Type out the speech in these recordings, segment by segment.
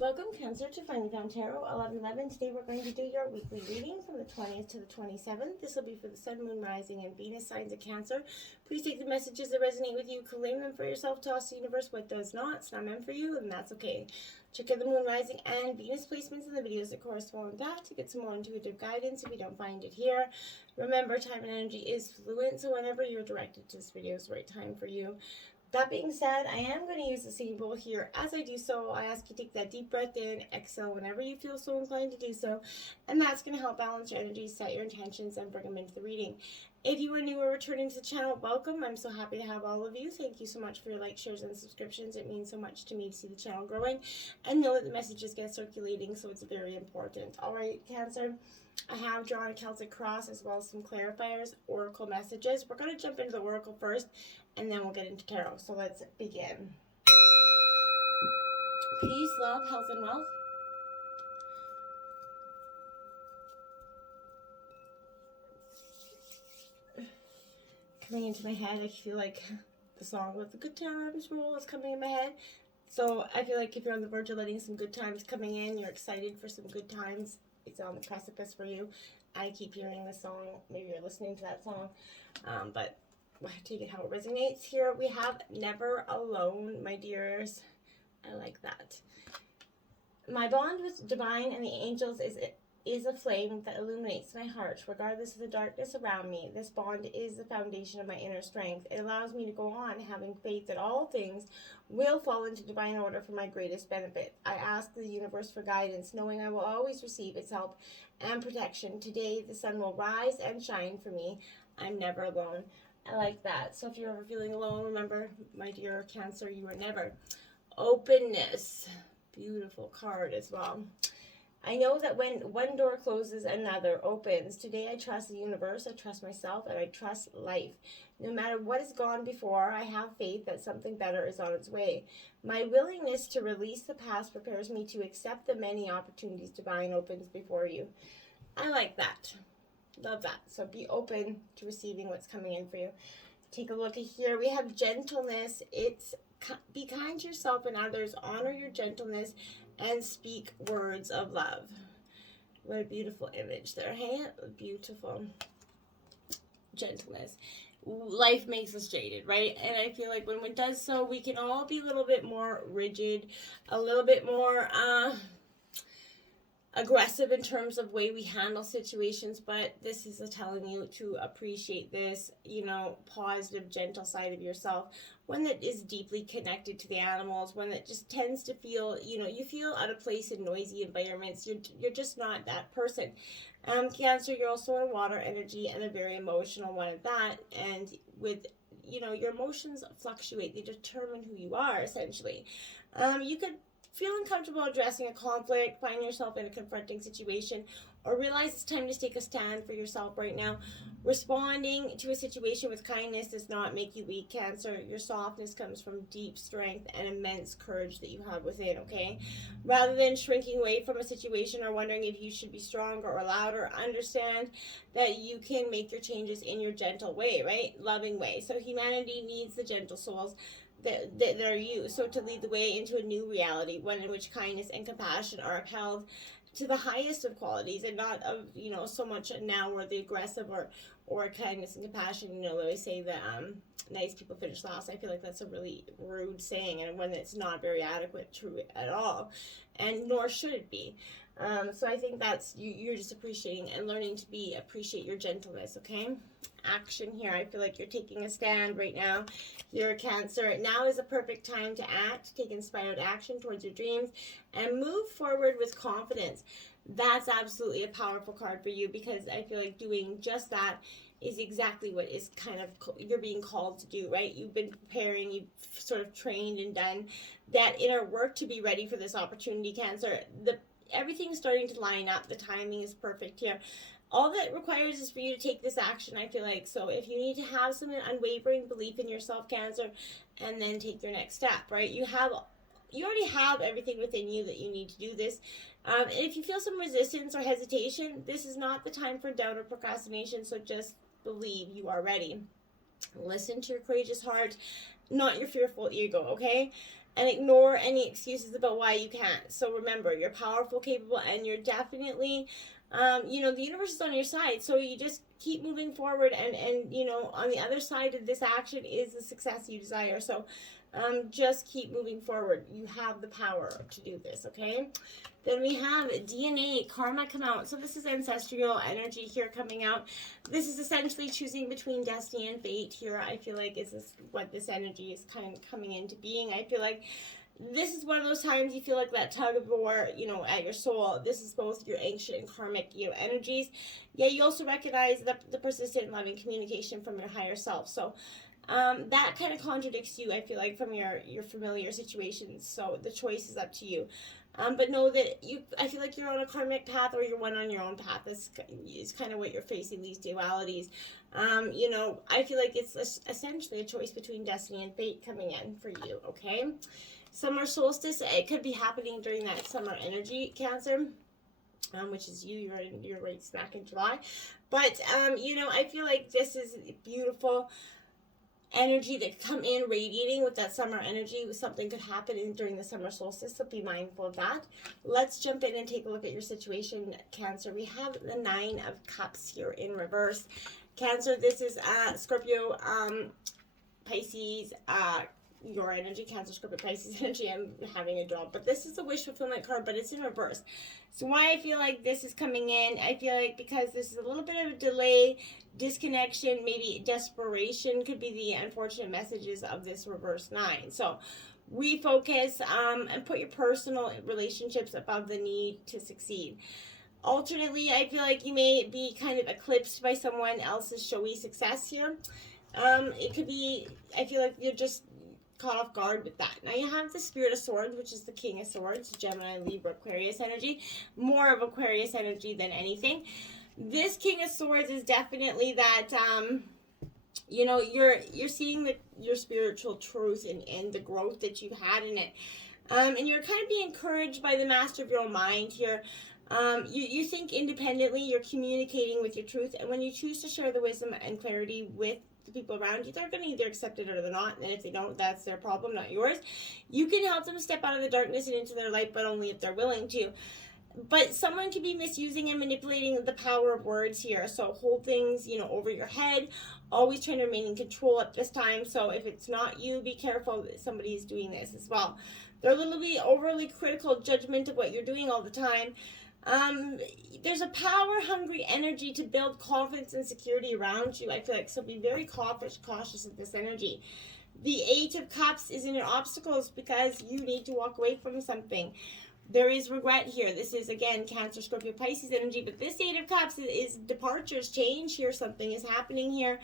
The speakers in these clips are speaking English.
Welcome, Cancer, to Finding Found Tarot 1111. Today we're going to do your weekly reading from the 20th to the 27th. This will be for the Sun, Moon, Rising, and Venus signs of Cancer. Please take the messages that resonate with you, claim them for yourself, toss the universe what does not. It's not meant for you, and that's okay. Check out the Moon, Rising, and Venus placements in the videos that correspond with that to get some more intuitive guidance if you don't find it here. Remember, time and energy is fluent, so whenever you're directed to this video is the right time for you. That being said, I am going to use the same bowl here. As I do so, I ask you to take that deep breath in, exhale whenever you feel so inclined to do so, and that's going to help balance your energy, set your intentions, and bring them into the reading. If you are new or returning to the channel, welcome. I'm so happy to have all of you. Thank you so much for your likes, shares, and subscriptions. It means so much to me to see the channel growing and know that the messages get circulating, so it's very important. All right, Cancer, I have drawn a Celtic cross as well as some clarifiers, oracle messages. We're going to jump into the oracle first, and then we'll get into tarot. So let's begin. Peace, love, health, and wealth. Coming into my head, I feel like the song with the good times roll is coming in my head. So I feel like if you're on the verge of letting some good times coming in, you're excited for some good times, it's on the precipice for you. I keep hearing this song. Maybe you're listening to that song. But take it how it resonates. Here we have Never Alone, my dears. I like that. My bond with divine and the angels is a flame that illuminates my heart regardless of the darkness around me. This bond is the foundation of my inner strength. It allows me to go on having faith that all things will fall into divine order for my greatest benefit. I ask the universe for guidance, knowing I will always receive its help and protection. Today the sun will rise and shine for me. I'm never alone. I like that. So if you're ever feeling alone, remember, my dear Cancer, you are never. Openness. Beautiful card as well. I know that when one door closes, another opens. Today I trust the universe, I trust myself, and I trust life. No matter what has gone before, I have faith that something better is on its way. My willingness to release the past prepares me to accept the many opportunities divine opens before you. I like that. Love that. So be open to receiving what's coming in for you. Take a look at here. We have gentleness. It's be kind to yourself and others. Honor your gentleness and speak words of love. What a beautiful image there. Hey, beautiful. Gentleness. Life makes us jaded, right? And I feel like when it does so, we can all be a little bit more rigid, a little bit more aggressive in terms of way we handle situations, but this is telling you to appreciate this, positive, gentle side of yourself, one that is deeply connected to the animals, one that just tends to feel, you feel out of place in noisy environments. You're just not that person. Cancer, you're also a water energy and a very emotional one at that, and with your emotions fluctuate. They determine who you are, essentially. You could feel uncomfortable addressing a conflict, find yourself in a confronting situation, or realize it's time to take a stand for yourself right now. Responding to a situation with kindness does not make you weak, Cancer. Your softness comes from deep strength and immense courage that you have within, okay? Rather than shrinking away from a situation or wondering if you should be stronger or louder, understand that you can make your changes in your gentle way, right? Loving way. So humanity needs the gentle souls that are you. So to lead the way into a new reality, one in which kindness and compassion are upheld to the highest of qualities, and not of so much now where the aggressive or kindness and compassion. They always say that nice people finish last. I feel like that's a really rude saying, and one that's not very adequate, true at all, and nor should it be. So I think that's you're just appreciating and learning to appreciate your gentleness, okay? Action here. I feel like you're taking a stand right now. You're a Cancer. Now is a perfect time to act, take inspired action towards your dreams, and move forward with confidence. That's absolutely a powerful card for you, because I feel like doing just that is exactly what is you're being called to do, right? You've been preparing, you've sort of trained and done that inner work to be ready for this opportunity, Cancer. Everything's starting to line up. The timing is perfect here. All that requires is for you to take this action, I feel like. So if you need to have some unwavering belief in yourself, Cancer, and then take your next step, right? You already have everything within you that you need to do this. And if you feel some resistance or hesitation, this is not the time for doubt or procrastination. So just believe you are ready. Listen to your courageous heart, not your fearful ego, okay? and ignore any excuses about why you can't. So remember, you're powerful, capable, and you're definitely, the universe is on your side. So you just keep moving forward, and on the other side of this action is the success you desire. So just keep moving forward. You have the power to do this, okay? Then we have DNA, karma come out. So this is ancestral energy here coming out. This is essentially choosing between destiny and fate here. I feel like is this what this energy is kind of coming into being. I feel like this is one of those times you feel like that tug of war, at your soul. This is both your ancient and karmic, energies. Yeah, you also recognize the persistent loving communication from your higher self. So that kind of contradicts you, I feel like, from your familiar situations. So the choice is up to you. But know that I feel like you're on a karmic path, or you're one on your own path. That's is kind of what you're facing, these dualities. I feel like it's essentially a choice between destiny and fate coming in for you, okay? Summer solstice, it could be happening during that summer energy, Cancer, which is you're right smack in July. But, I feel like this is beautiful energy that come in radiating with that summer energy. Something could happen during the summer solstice, so be mindful of that. Let's jump in and take a look at your situation, Cancer. We have the 9 of Cups here in reverse. Cancer, this is Scorpio, Pisces, your energy, Cancer, Scorpio, Pisces energy. I'm having a drop, but this is a wish fulfillment card, but it's in reverse. So why I feel like this is coming in, I feel like because this is a little bit of a delay, disconnection, maybe desperation could be the unfortunate messages of this reverse 9. So refocus and put your personal relationships above the need to succeed. Alternately, I feel like you may be kind of eclipsed by someone else's showy success here. It could be, I feel like you're just caught off guard with that. Now you have the Spirit of Swords, which is the King of Swords, Gemini, Libra, Aquarius energy. More of Aquarius energy than anything. This King of Swords is definitely that, you're seeing your spiritual truth and the growth that you've had in it. And you're kind of being encouraged by the master of your own mind here. You think independently, you're communicating with your truth, and when you choose to share the wisdom and clarity with the people around you, they're going to either accept it or they're not, and if they don't, that's their problem, not yours. You can help them step out of the darkness and into their light, but only if they're willing to. But someone could be misusing and manipulating the power of words here, so hold things, over your head. Always trying to remain in control at this time, so if it's not you, be careful that somebody is doing this as well. They're a little bit overly critical, judgment of what you're doing all the time. There's a power-hungry energy to build confidence and security around you, I feel like, so be very cautious of this energy. The 8 of Cups is in your obstacles because you need to walk away from something. There is regret here. This is, again, Cancer, Scorpio, Pisces energy, but this 8 of Cups is departures, change here. Something is happening here.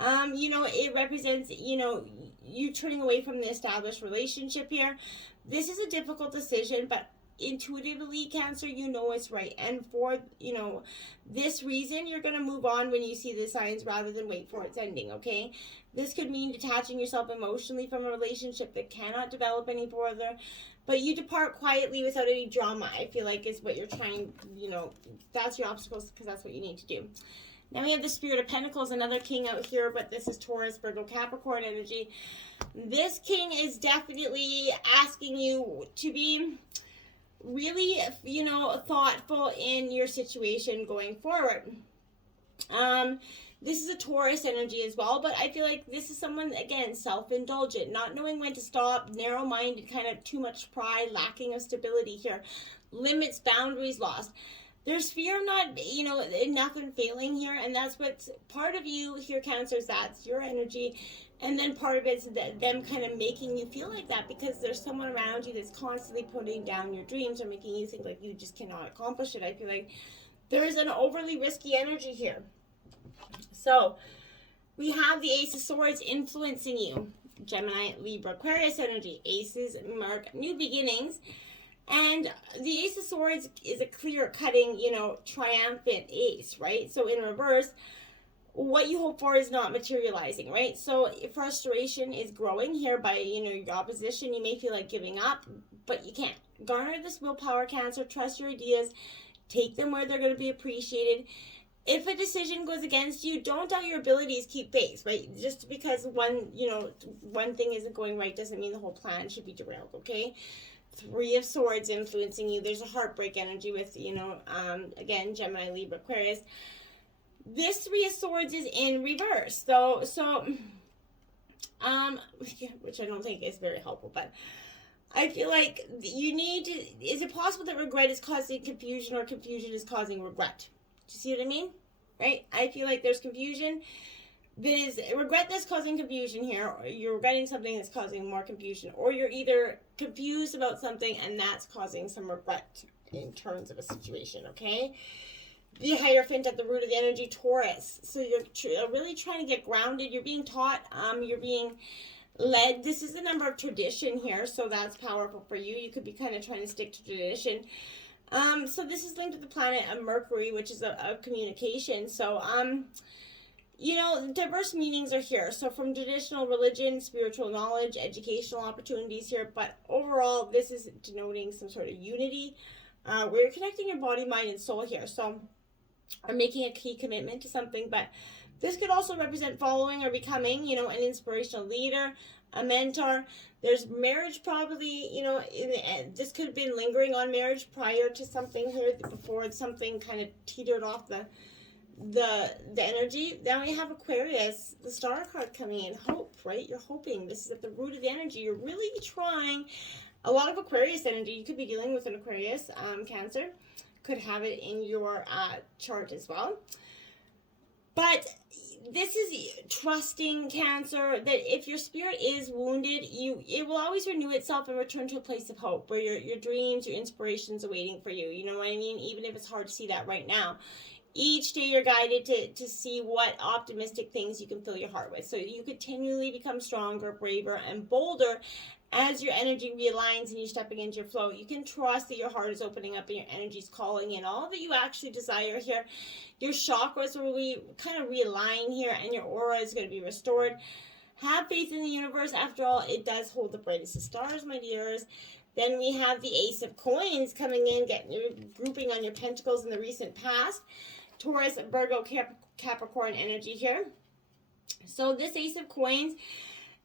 It represents, you turning away from the established relationship here. This is a difficult decision, but intuitively, Cancer, it's right, and for this reason you're going to move on when you see the signs rather than wait for its ending, okay? This could mean detaching yourself emotionally from a relationship that cannot develop any further, but you depart quietly without any drama, I feel like, is what you're trying, that's your obstacles, because that's what you need to do. Now we have the Spirit of Pentacles, another king out here, but this is Taurus, Virgo, Capricorn energy. This king is definitely asking you to be really, thoughtful in your situation going forward. This is a Taurus energy as well, but I feel like this is someone, again, self-indulgent, not knowing when to stop, narrow-minded, kind of too much pride, lacking of stability here, limits, boundaries lost. There's fear of not, enough and failing here, and that's what's part of you here, Cancer, that's your energy. And then part of it's them kind of making you feel like that because there's someone around you that's constantly putting down your dreams or making you think like you just cannot accomplish it. I feel like there's an overly risky energy here. So we have the Ace of Swords influencing you. Gemini, Libra, Aquarius energy. Aces mark new beginnings. And the Ace of Swords is a clear-cutting, triumphant ace, right? So in reverse, what you hope for is not materializing, right? So frustration is growing here by, your opposition. You may feel like giving up, but you can't. Garner this willpower, Cancer. Trust your ideas. Take them where they're going to be appreciated. if a decision goes against you, don't doubt your abilities, keep faith, right? Just because one thing isn't going right doesn't mean the whole plan should be derailed, okay? Three of Swords influencing you. There's a heartbreak energy with, again, Gemini, Libra, Aquarius. This Three of Swords is in reverse. Which I don't think is very helpful, but I feel like you need to, is it possible that regret is causing confusion or confusion is causing regret? Do you see what I mean? Right? I feel like there's confusion. There's regret that's causing confusion here, or you're regretting something that's causing more confusion, or you're either confused about something and that's causing some regret in terms of a situation, okay? The Hierophant at the root of the energy, Taurus. So you're really trying to get grounded. You're being taught, you're being led. This is the number of tradition here, so that's powerful for you. You could be kind of trying to stick to tradition. So this is linked to the planet of Mercury, which is a communication. So, diverse meanings are here. So from traditional religion, spiritual knowledge, educational opportunities here. But overall, this is denoting some sort of unity where you're connecting your body, mind, and soul here. So or making a key commitment to something. But this could also represent following or becoming, an inspirational leader, a mentor. There's marriage probably, this could have been lingering on marriage prior to something here before something kind of teetered off the energy. Then we have Aquarius, the Star card coming in, hope, right? You're hoping. This is at the root of the energy. You're really trying. A lot of Aquarius energy. You could be dealing with an Aquarius, Cancer. Could have it in your chart as well. But this is trusting, Cancer, that if your spirit is wounded, it will always renew itself and return to a place of hope where your dreams, your inspirations are waiting for you. You know what I mean? Even if it's hard to see that right now. Each day you're guided to see what optimistic things you can fill your heart with. So you continually become stronger, braver, and bolder as your energy realigns and you're stepping into your flow. You can trust that your heart is opening up and your energy is calling in all that you actually desire here. Your chakras will kind of realign here and your aura is going to be restored. Have faith in the universe. After all, it does hold the brightest of stars, my dears. Then we have the Ace of Coins coming in, getting your grouping on your pentacles in the recent past. Taurus, Virgo, Capricorn energy here. So this Ace of Coins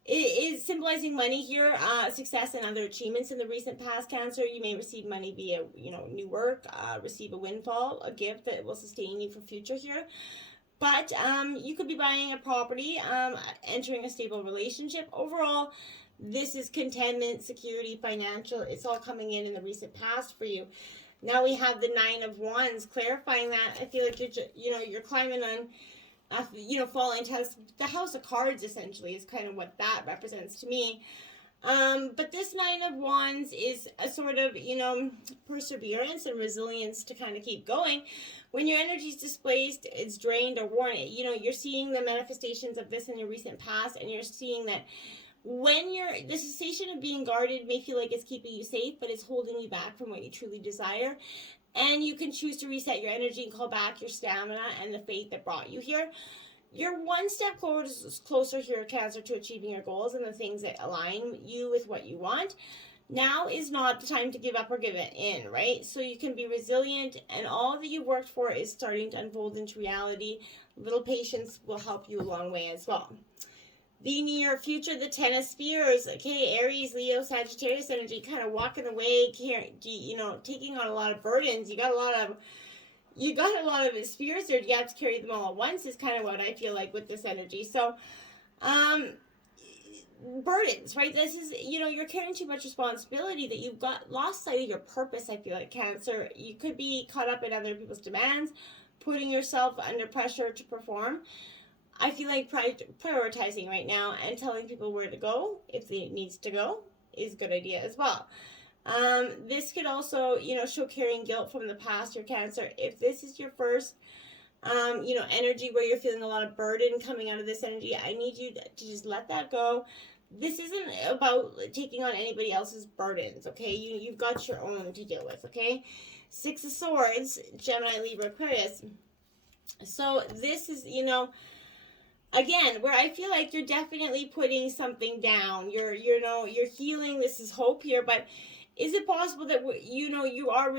is symbolizing money here, success and other achievements in the recent past, Cancer. You may receive money via, new work, receive a windfall, a gift that will sustain you for future here. But you could be buying a property, entering a stable relationship. Overall, this is contentment, security, financial. It's all coming in the recent past for you. Now we have the Nine of Wands, clarifying that. I feel like you're climbing on falling into the House of Cards, essentially, is kind of what that represents to me. But this Nine of Wands is a sort of, perseverance and resilience to kind of keep going. When your energy is displaced, it's drained or worn, you're seeing the manifestations of this in your recent past, and you're seeing that when the sensation of being guarded may feel like it's keeping you safe, but it's holding you back from what you truly desire. And you can choose to reset your energy and call back your stamina and the faith that brought you here. You're one step closer here, Cancer, to achieving your goals and the things that align you with what you want. Now is not the time to give up or give it in, right? So you can be resilient, and all that you worked for is starting to unfold into reality. A little patience will help you a long way as well. The near future, the Ten of Spears, okay, Aries, Leo, Sagittarius energy, kind of walking away here, taking on a lot of burdens. You got a lot of spears there. You have to carry them all at once is kind of what I feel like with this energy. So, burdens, right? This is, you're carrying too much responsibility that you've lost sight of your purpose, I feel like, Cancer. You could be caught up in other people's demands, putting yourself under pressure to perform. I feel like prioritizing right now and telling people where to go, if it needs to go, is a good idea as well. This could also, show carrying guilt from the past or Cancer. If this is your first, energy where you're feeling a lot of burden coming out of this energy, I need you to just let that go. This isn't about taking on anybody else's burdens, okay? You've got your own to deal with, okay? Six of Swords, Gemini, Libra, Aquarius. So this is, again, where I feel like you're definitely putting something down. You're healing. This is hope here, but is it possible that you are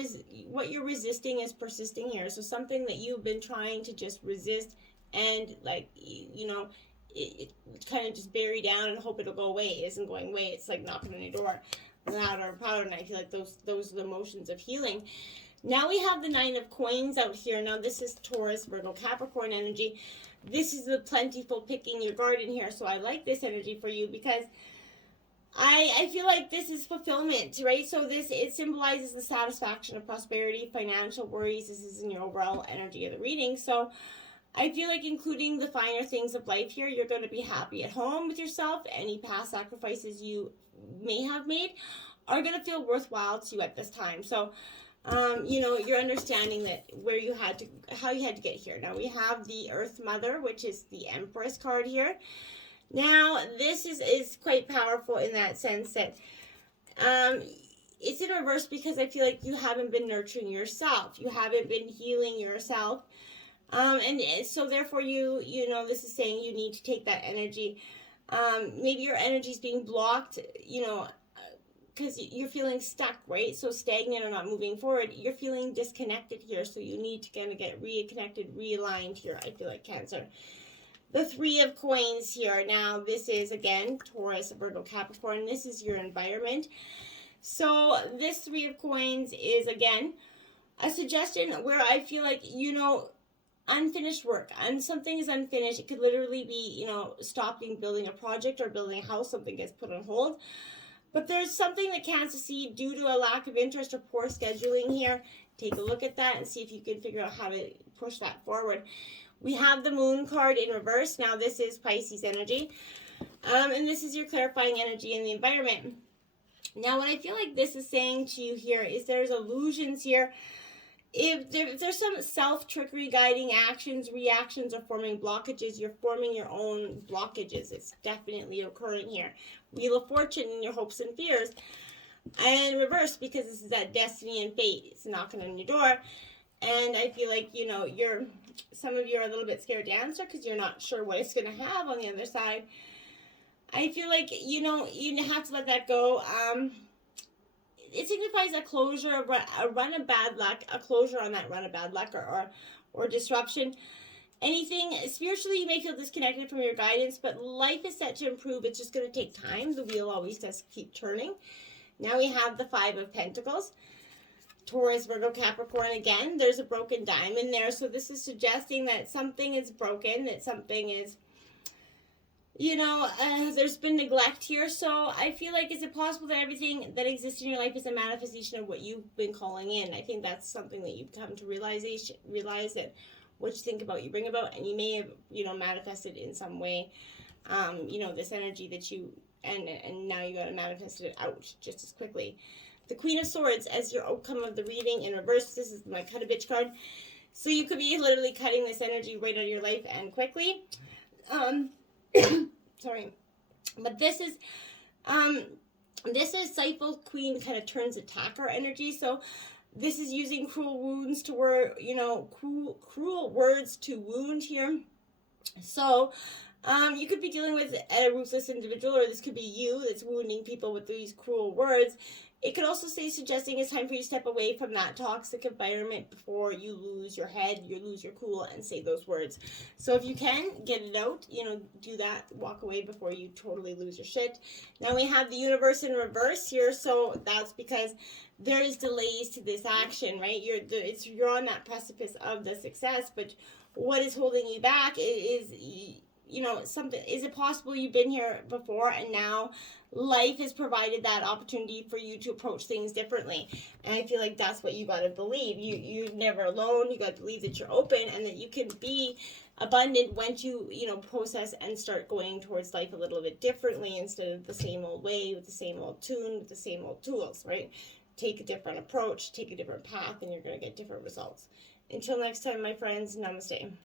what you're resisting is persisting here? So something that you've been trying to just resist and like it kind of just bury down and hope it'll go away isn't going away. It's like knocking on your door, loud or proud. And I feel like those are the motions of healing. Now we have the Nine of Coins out here. Now this is Taurus, Virgo, Capricorn energy. This is the plentiful picking your garden here. So I like this energy for you because I feel like this is fulfillment, right? So it symbolizes the satisfaction of prosperity, financial worries. This is in your overall energy of the reading. So I feel like including the finer things of life here, you're going to be happy at home with yourself. Any past sacrifices you may have made are going to feel worthwhile to you at this time. So you're understanding that how you had to get here. Now we have the Earth Mother, which is the Empress card here. Now this is quite powerful in that sense that it's in reverse because I feel like you haven't been nurturing yourself. You haven't been healing yourself. And so therefore this is saying you need to take that energy. Maybe your energy is being blocked, because you're feeling stuck, right? So stagnant or not moving forward, you're feeling disconnected here. So you need to kind of get reconnected, realigned here. I feel like Cancer. The Three of Coins here. Now this is again Taurus, Virgo, Capricorn. This is your environment. So this Three of Coins is again a suggestion where I feel like unfinished work, and something is unfinished. It could literally be stopping building a project or building a house. Something gets put on hold. But there's something that Cancer see due to a lack of interest or poor scheduling here. Take a look at that and see if you can figure out how to push that forward. We have the Moon card in reverse. Now this is Pisces energy. And this is your clarifying energy in the environment. Now what I feel like this is saying to you here is there's illusions here. If there's some self-trickery guiding actions, reactions, or forming blockages, you're forming your own blockages. It's definitely occurring here. Wheel of Fortune in your hopes and fears. And reverse, because this is that destiny and fate. It's knocking on your door. And I feel like, some of you are a little bit scared to answer because you're not sure what it's going to have on the other side. I feel like, you have to let that go. It signifies a closure, a run of bad luck, a closure on that run of bad luck or disruption. Anything spiritually, you may feel disconnected from your guidance, but life is set to improve. It's just going to take time. The wheel always does keep turning. Now we have the Five of Pentacles. Taurus, Virgo, Capricorn again. There's a broken diamond there. So this is suggesting that something is broken, that something is, there's been neglect here. So I feel like, is it possible that everything that exists in your life is a manifestation of what you've been calling in? I think that's something that you've come to realize that what you think about, you bring about, and you may have, manifested in some way, this energy that you, and now you got to manifest it out just as quickly. The Queen of Swords as your outcome of the reading in reverse. This is my cut a bitch card. So you could be literally cutting this energy right out of your life and quickly. Sorry. But this is Cycle Queen kind of turns attacker energy. So this is using cruel wounds to cruel words to wound here. So you could be dealing with a ruthless individual, or this could be you that's wounding people with these cruel words. It could also say suggesting it's time for you to step away from that toxic environment before you lose your head, you lose your cool, and say those words. So if you can, get it out, do that, walk away before you totally lose your shit. Now we have the Universe in reverse here, so that's because there is delays to this action, right? You're on that precipice of the success, but what is holding you back is something. Is it possible you've been here before and now life has provided that opportunity for you to approach things differently? And I feel like that's what you got to believe. You're never alone. You got to believe that you're open and that you can be abundant once you process and start going towards life a little bit differently instead of the same old way with the same old tune with the same old tools, right? Take a different approach, take a different path, and you're going to get different results. Until next time, my friends, namaste.